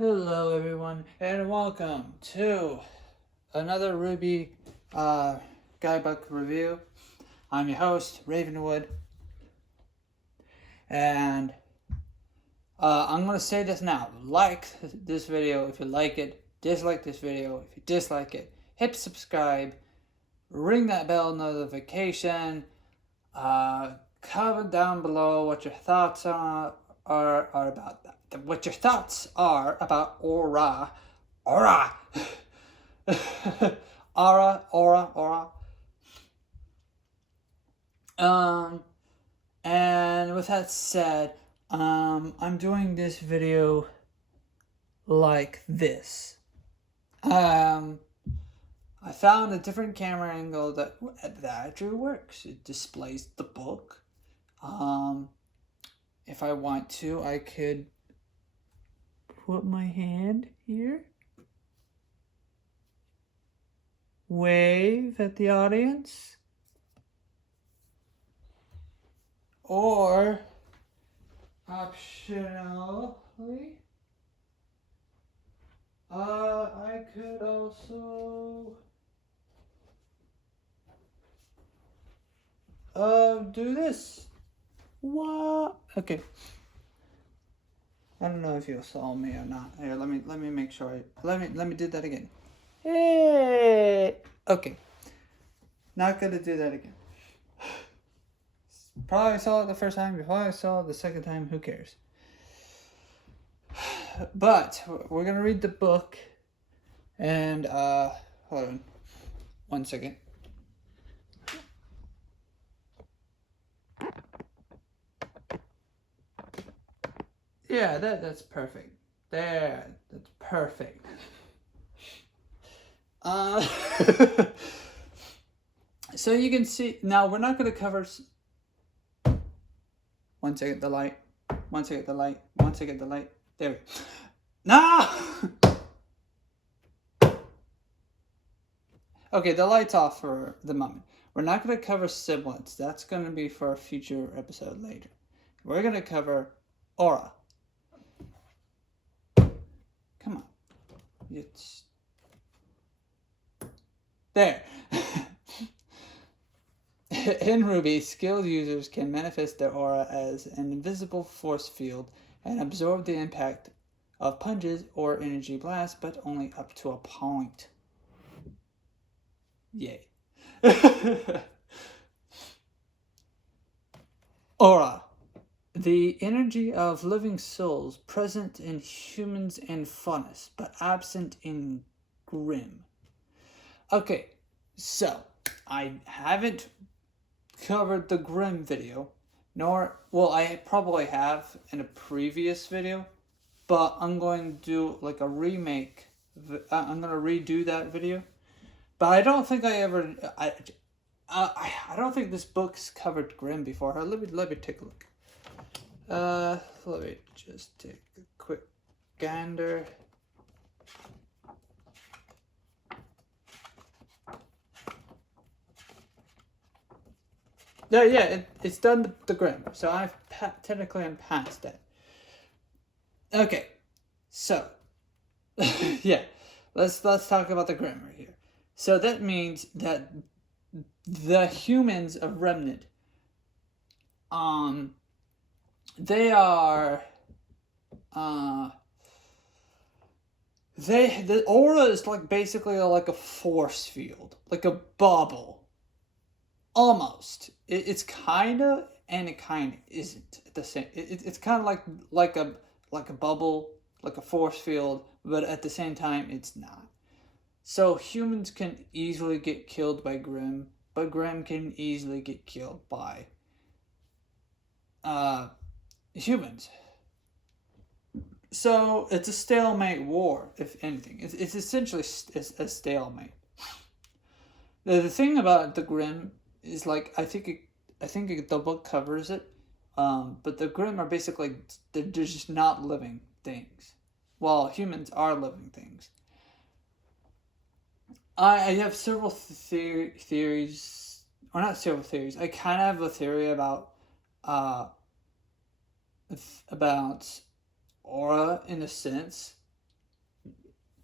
Hello everyone and welcome to another RWBY Guidebook review. I'm your host, Ravenwood, and I'm going to say this now. Like this video if you like it, dislike this video if you dislike it, hit subscribe, ring that bell notification, comment down below what your thoughts are about that. What your thoughts are about Aura. Aura! Aura. And with that said, I'm doing this video like this. I found a different camera angle that actually works. It displays the book. If I want to, I could put my hand here, wave at the audience, or optionally, I could also do this. What? Okay. I don't know if you saw me or not. Here, let me make sure. Let me do that again. Hey. Okay. Not gonna do that again. Probably saw it the first time. If I saw it the second time, who cares? But we're gonna read the book, and hold on, 1 second. Yeah, that's perfect. There, that's perfect. So you can see now we're not going to cover. 1 second, the light. 1 second, the light. 1 second, the light. There we go. No. Okay, the light's off for the moment. We're not going to cover siblings. That's going to be for a future episode later. We're going to cover Aura. Come on. It's there. In RWBY, skilled users can manifest their aura as an invisible force field and absorb the impact of punches or energy blasts, but only up to a point. Yay. Aura. The energy of living souls present in humans and faunus, but absent in Grimm. Okay, so I haven't covered the Grimm video, well, I probably have in a previous video, but I'm going to do like a remake. I'm going to redo that video, but I don't think I don't think this book's covered Grimm before. Let me take a look. Let me just take a quick gander. Yeah, it's done the Grimm, so I've technically I'm past that. Okay, so yeah, let's talk about the Grimm right here. So that means that the humans of Remnant, they are, the aura is like basically like a force field, like a bubble, almost. It's kind of, and it kind of isn't at the same. It's kind of like a bubble, like a force field, but at the same time, it's not. So humans can easily get killed by Grimm, but Grimm can easily get killed by humans. So it's a stalemate war, if anything. It's essentially a stalemate. The thing about the Grimm is, like, I think the book covers it, but the Grimm are basically, they're just not living things, while humans are living things. I have several theories, or not several theories. I kind of have a theory about aura in a sense,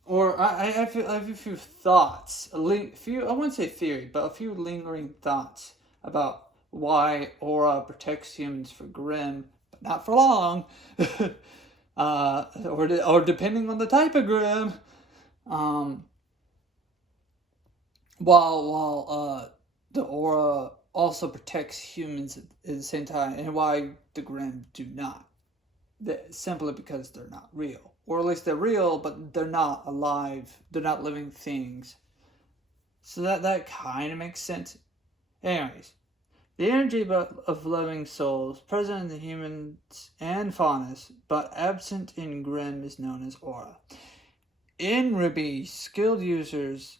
or I have a few thoughts, few, I wouldn't say theory, but a few lingering thoughts about why aura protects humans for Grimm, but not for long. Or depending on the type of Grimm. Um, while the aura also protects humans at the same time, and why the Grimm do not. Simply because they're not real. Or at least they're real, but they're not alive. They're not living things. So that kind of makes sense. Anyways, the energy of living souls present in the humans and faunas, but absent in Grimm, is known as aura. In RWBY, skilled users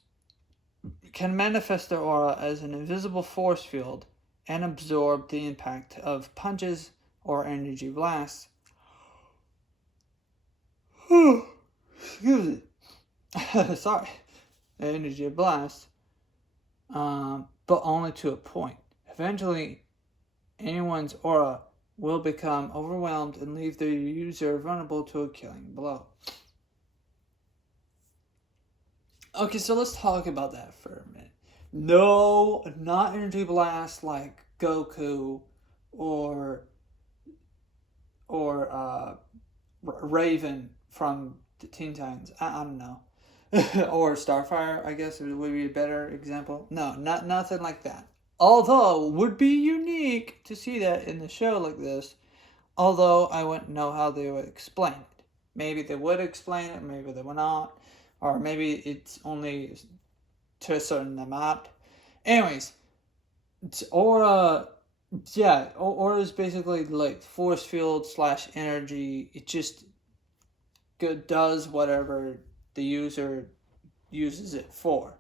can manifest their aura as an invisible force field and absorb the impact of punches or energy blasts. Excuse me. Sorry. Energy blast. But only to a point. Eventually, anyone's aura will become overwhelmed and leave the user vulnerable to a killing blow. Okay, so let's talk about that for a minute. No, not energy blast like Goku or Raven from the Teen Titans. I don't know. Or Starfire, I guess would be a better example. No, nothing like that. Although would be unique to see that in the show like this. Although I wouldn't know how they would explain it. Maybe they would explain it, maybe they would not, or maybe it's only to a certain amount. Anyways, aura, yeah, aura is basically like force field / energy. It just does whatever the user uses it for.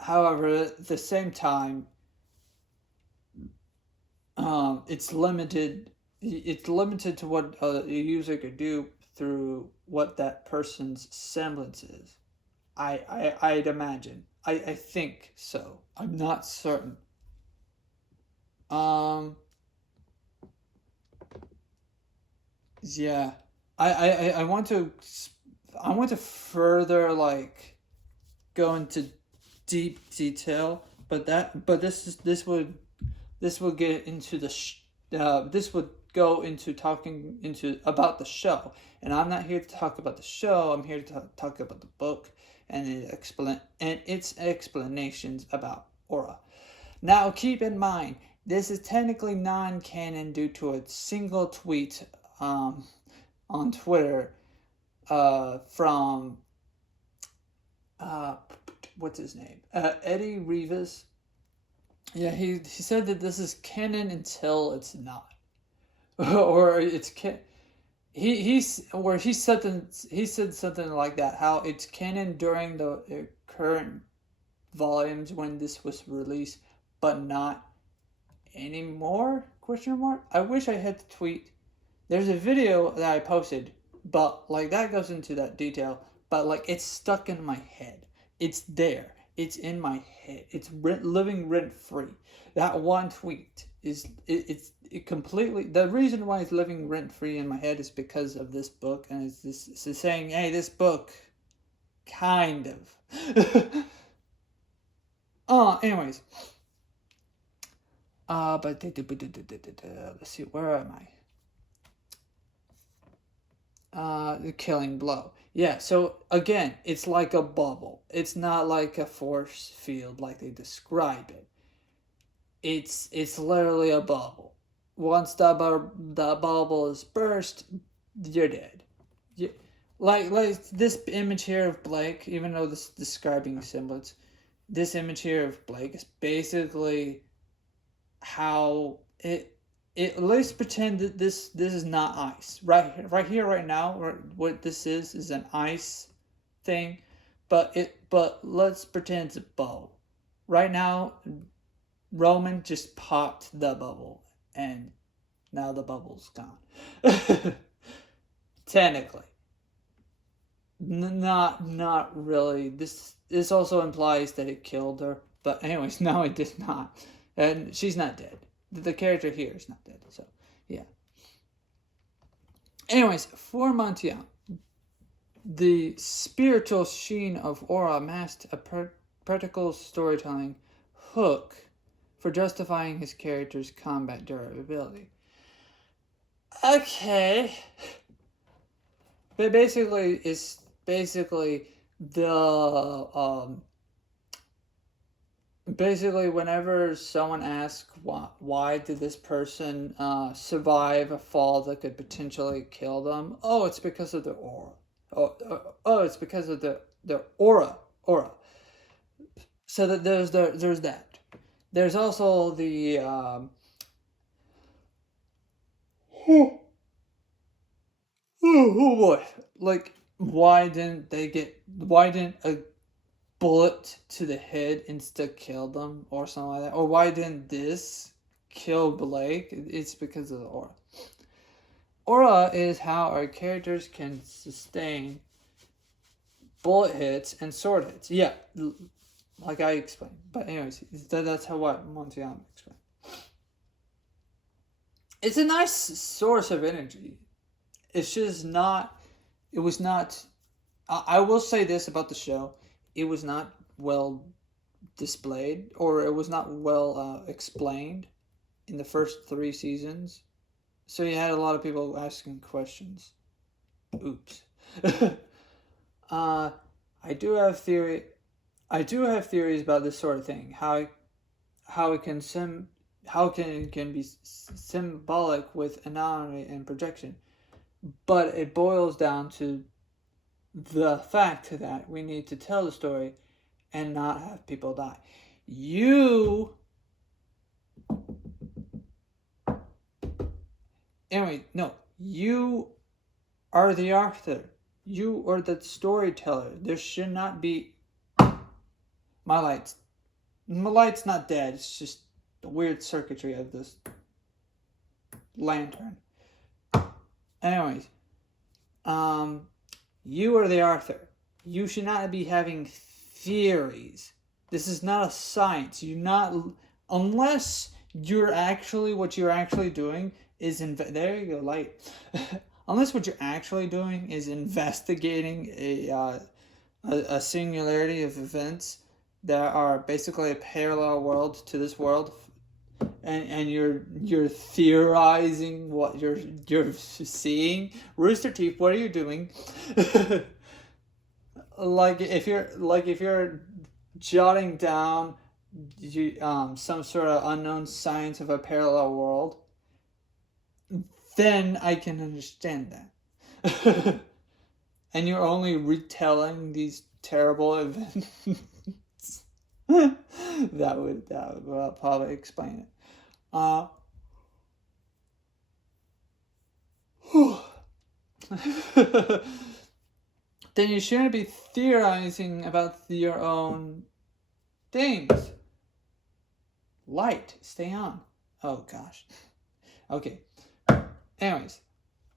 However, at the same time, it's limited. It's limited to what a user could do through what that person's semblance is. I'd imagine. I think so. I'm not certain. Yeah. I want to further like go into deep detail, but this would get into this would go into talking into about the show, and I'm not here to talk about the show. I'm here to talk about the book and its explanations about aura. Now, keep in mind, this is technically non-canon due to a single tweet on Twitter from what's his name? Eddie Rivas. Yeah, he said that this is canon until it's not, or it's he said something like that. How it's canon during the current volumes when this was released, but not anymore? Question mark. I wish I had the tweet. There's a video that I posted, but like that goes into that detail. But like it's stuck in my head. It's there. It's in my head. It's living rent free. That one tweet is it completely. The reason why it's living rent free in my head is because of this book, and it's saying, hey, this book, kind of. Anyways. But let's see, where am I? The killing blow. Yeah, so again, it's like a bubble. It's not like a force field like they describe it. It's literally a bubble. Once the bubble is burst, you're dead. Like this image here of Blake, even though this is describing semblance, this image here of Blake is basically how let's pretend that this is not ice. Right here, right now, what this is an ice thing, but let's pretend it's a bubble. Right now, Roman just popped the bubble, and now the bubble's gone. Technically, not really. This also implies that it killed her, but anyways, no, it did not, and she's not dead. The character here is not dead, so yeah. Anyways, 4 months young. The spiritual sheen of aura masked a practical storytelling hook for justifying his character's combat durability. Okay. But basically, it's basically the basically whenever someone asks why did this person survive a fall that could potentially kill them, oh, it's because of the aura. Oh, it's because of the aura. So that there's that. There's also the oh, oh boy, like why didn't a bullet to the head instead kill them or something like that, or why didn't this kill Blake? It's because of the aura. Aura is how our characters can sustain bullet hits and sword hits. Yeah, like I explained. But anyways, that's how what Montaigne explained. It's a nice source of energy. It's just not. It was not. I will say this about the show: it was not well displayed, or it was not well explained in the first 3 seasons. So you had a lot of people asking questions. Oops. uh, I do have theory. I do have theories about this sort of thing. How it can be symbolic with anomaly and projection, but it boils down to the fact that we need to tell the story and not have people die. You are the author. You are the storyteller. There should not be my light's not dead. It's just the weird circuitry of this lantern. Anyways, you are the author. You should not be having theories. This is not a science. Unless you're actually what you're actually doing is there you go, light. Unless what you're actually doing is investigating a singularity of events that are basically a parallel world to this world, and you're theorizing what you're seeing. Rooster Teeth, what are you doing? like if you're jotting down some sort of unknown science of a parallel world, then I can understand that. And you're only retelling these terrible events. that would probably explain it. Then you shouldn't be theorizing about your own things. Light, stay on. Oh gosh. Okay. Anyways,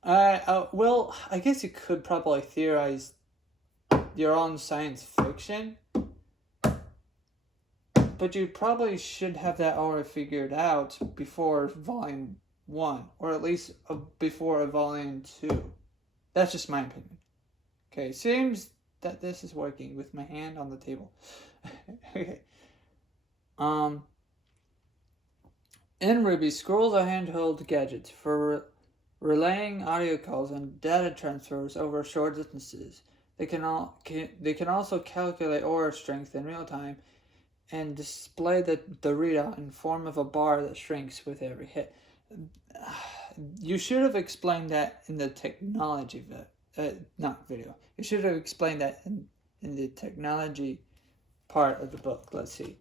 well, I guess you could probably theorize your own science fiction, but you probably should have that already figured out before volume 1, or at least before volume 2. That's just my opinion. Okay, seems that this is working with my hand on the table. Okay. In RWBY, scrolls are handheld gadgets for relaying audio calls and data transfers over short distances. They can also calculate aura strength in real time and display the readout in form of a bar that shrinks with every hit. You should have explained that in the technology not video. You should have explained that in the technology part of the book. Let's see.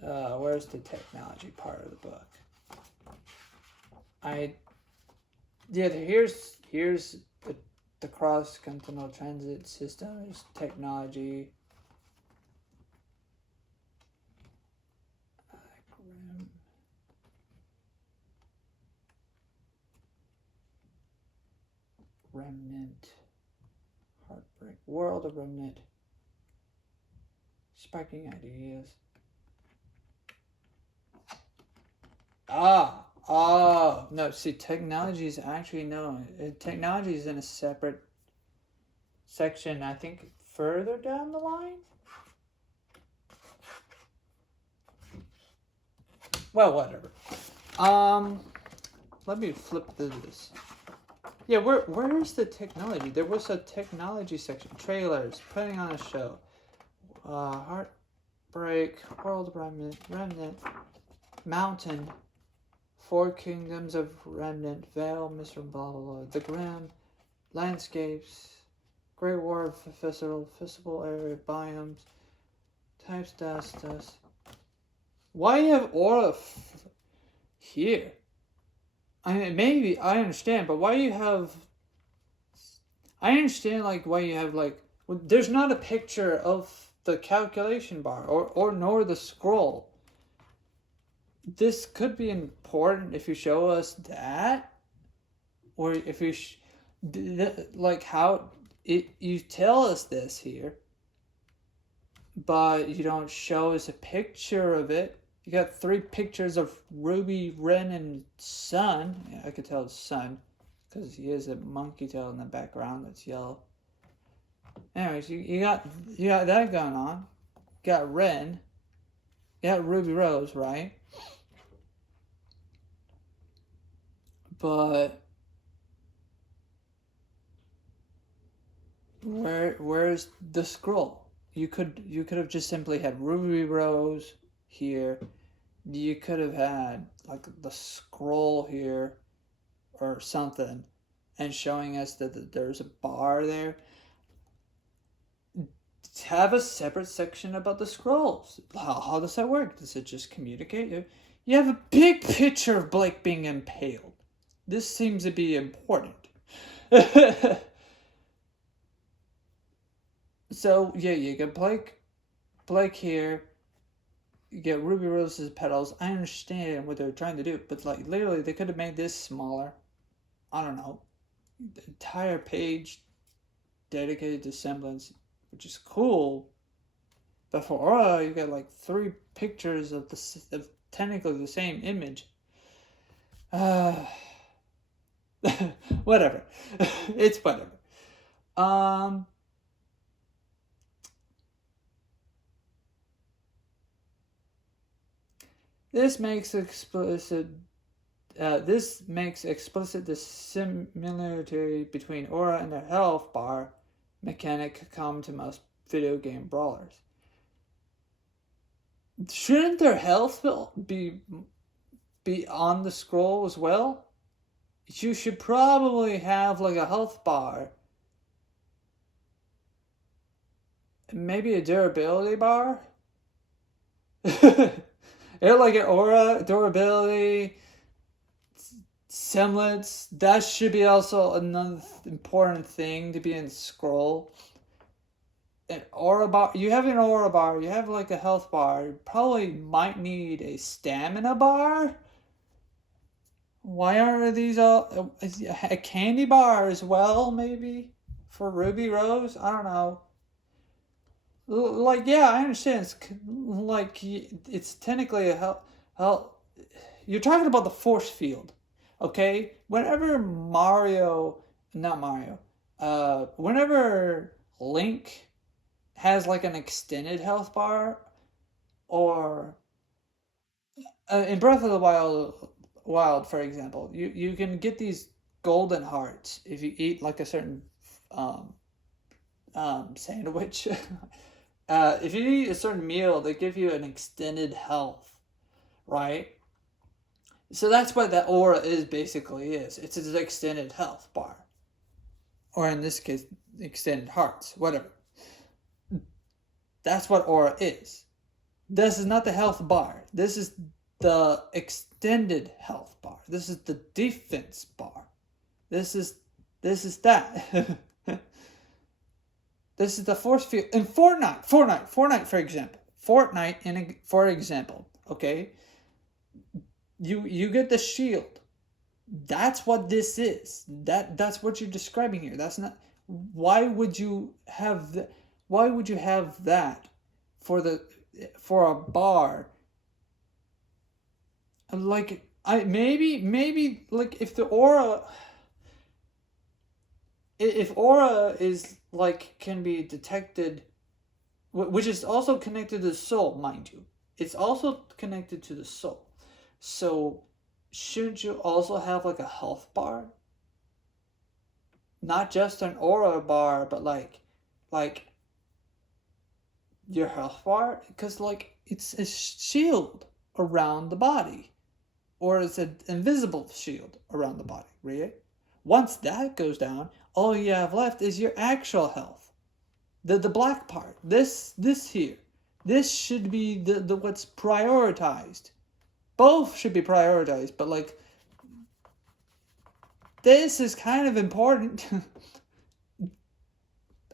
Where's the technology part of the book? Here's the cross-continental transit system. There's technology. Remnant. Heartbreak. World of Remnant. Sparking ideas. No, see, technology is actually, no. Technology is in a separate section, I think, further down the line. Well, whatever. Let me flip through this. Yeah, where's the technology? There was a technology section. Trailers, putting on a show. Heartbreak, World Remnant, Mountain, Four Kingdoms of Remnant, Veil, Mr. Blah blah blah, The Grim, Landscapes, Great War Festival Area, Biomes, Types, Dust. Why you have aura here? I mean, maybe I understand, but why you have? I understand like why you have like. There's not a picture of the calculation bar or nor the scroll. This could be important if you show us that, or if you like how you tell us this here, but you don't show us a picture of it. You got 3 pictures of Ruby, Ren, and Sun. Yeah, I could tell it's Sun because he has a monkey tail in the background that's yellow. Anyways, you got that going on. You got Ren. You got Ruby Rose, right? But where's the scroll? You could have just simply had Ruby Rose here. You could have had like the scroll here or something and showing us that there's a bar there. Have a separate section about the scrolls. How does that work? Does it just communicate? You have a big picture of Blake being impaled. This seems to be important. So yeah, you get Blake here. You get Ruby Rose's petals. I understand what they're trying to do, but like literally, they could have made this smaller. I don't know. The entire page dedicated to semblance, which is cool. But for Aura, you got like 3 pictures of technically the same image. Whatever. It's whatever. This makes explicit the similarity between aura and the health bar mechanic come to most video game brawlers. Shouldn't their health be on the scroll as well? You should probably have like a health bar. Maybe a durability bar? Like an aura, durability, semblance. That should be also another important thing to be in scroll. An aura bar. You have an aura bar. You have like a health bar. You probably might need a stamina bar. Why aren't these all a candy bar as well? Maybe for Ruby Rose. I don't know. Like yeah, I understand. It's like it's technically a hell. You're talking about the force field, okay? Whenever whenever Link has like an extended health bar, or in Breath of the Wild, for example, you can get these golden hearts if you eat like a certain sandwich. If you eat a certain meal, they give you an extended health, right? So that's what that aura is basically is. It's an extended health bar. Or in this case, extended hearts, whatever. That's what aura is. This is not the health bar. This is the extended health bar. This is the defense bar. This is that. This is the force field in Fortnite, for example. For example, okay? You get the shield. That's what this is. That's what you're describing here. That's not. Why would you have that for a bar? Like maybe like if the aura. if aura is like can be detected, which is also connected to the soul, mind you, it's also connected to the soul. So shouldn't you also have like a health bar? Not just an aura bar, but like your health bar, because like it's a shield around the body, or it's an invisible shield around the body, right? Once that goes down, all you have left is your actual health. The black part. This here. This should be the what's prioritized. Both should be prioritized, but like this is kind of important.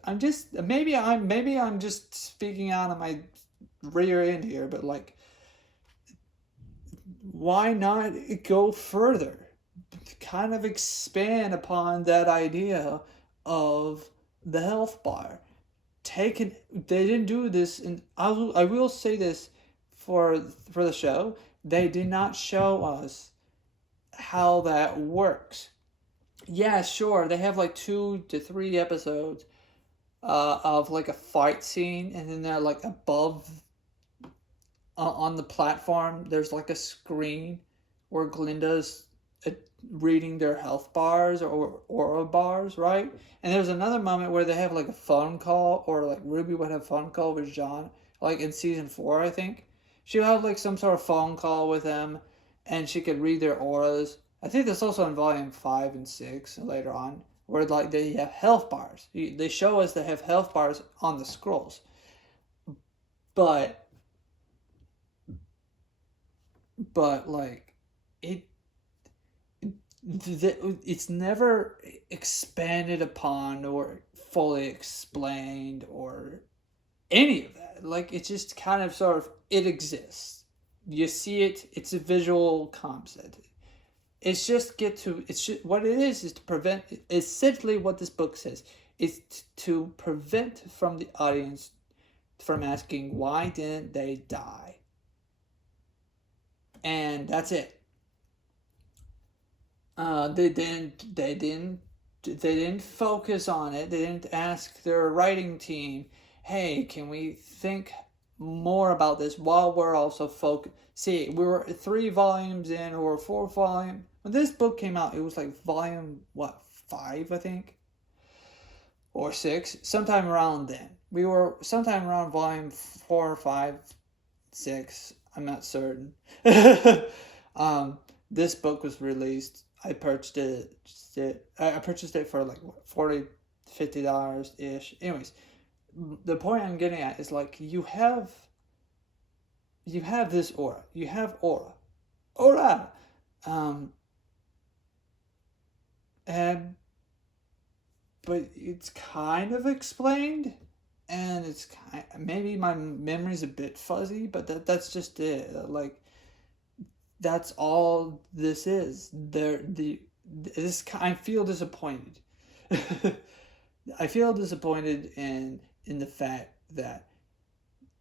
I'm just speaking out of my rear end here, but like why not go further? Kind of expand upon that idea of the health bar. They didn't do this, and I will say this for the show. They did not show us how that works. Yeah, sure, they have like 2 to 3 episodes of like a fight scene, and then they're like above on the platform. There's like a screen where Glinda's reading their health bars or aura bars, right? And there's another moment where they have like a phone call, or like Ruby would have a phone call with John, like in season 4, I think. She would have like some sort of phone call with them, and she could read their auras. I think that's also in volume 5 and 6 later on, where like they have health bars. They show us they have health bars on the scrolls, but like it it's never expanded upon or fully explained or any of that. Like it just kind of sort of it exists. You see it. It's a visual concept. It's just what it is to prevent. Essentially, what this book says is to prevent from the audience from asking why didn't they die, and that's it. They didn't focus on it. They didn't ask their writing team, hey, can we think more about this while we're also focused. See, we were 3 volumes in, or 4 volume. When this book came out, it was like volume 5, I think, or 6, sometime around then. We were sometime around volume 4, 5, 6. I'm not certain. This book was released. I purchased it. I purchased it for like $40, $50 ish. Anyways, the point I'm getting at is like you have this aura. You have aura, and but it's kind of explained, and it's maybe my memory's a bit fuzzy, but that's just it. Like that's all this is. I feel disappointed. I feel disappointed in the fact that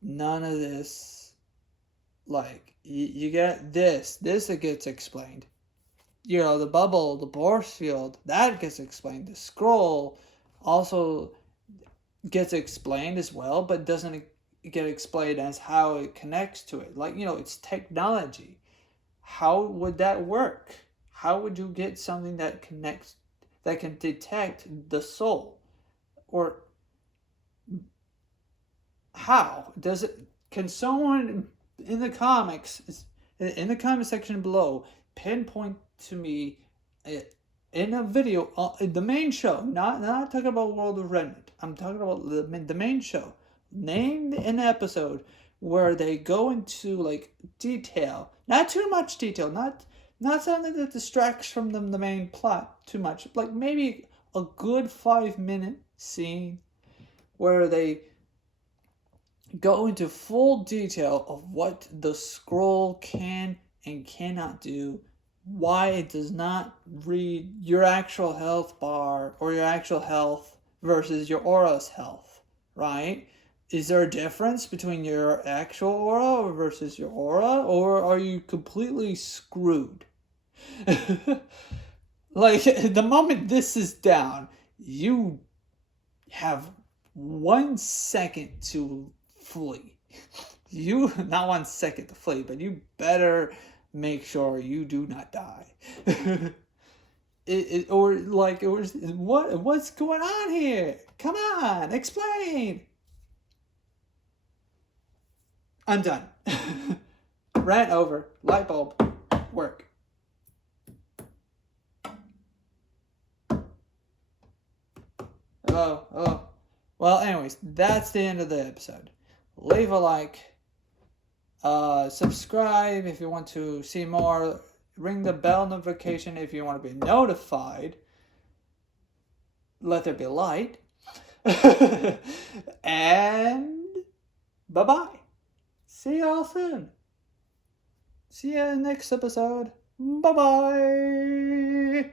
none of this, like you get this that gets explained. You know, the bubble, the force field, that gets explained. The scroll also gets explained as well, but doesn't get explained as how it connects to it. Like, you know, it's technology. How would that work? How would you get something that connects, that can detect the soul? Or how does it? Can someone in the comment section below pinpoint to me in a video, the main show, not talking about World of Remnant, I'm talking about the main show, name an episode where they go into like detail, not too much detail, not something that distracts from the main plot too much, like maybe a good 5-minute scene where they go into full detail of what the scroll can and cannot do, why it does not read your actual health bar or your actual health versus your aura's health, right? Is there a difference between your actual aura versus your aura, or are you completely screwed? Like, the moment this is down, you have 1 second to flee. You, not 1 second to flee, but you better make sure you do not die. What's going on here? Come on, explain. I'm done. Rant over. Light bulb. Work. Oh. Well, anyways, that's the end of the episode. Leave a like. Subscribe if you want to see more. Ring the bell notification if you want to be notified. Let there be light. And bye-bye. See y'all soon. See you in the next episode. Bye-bye.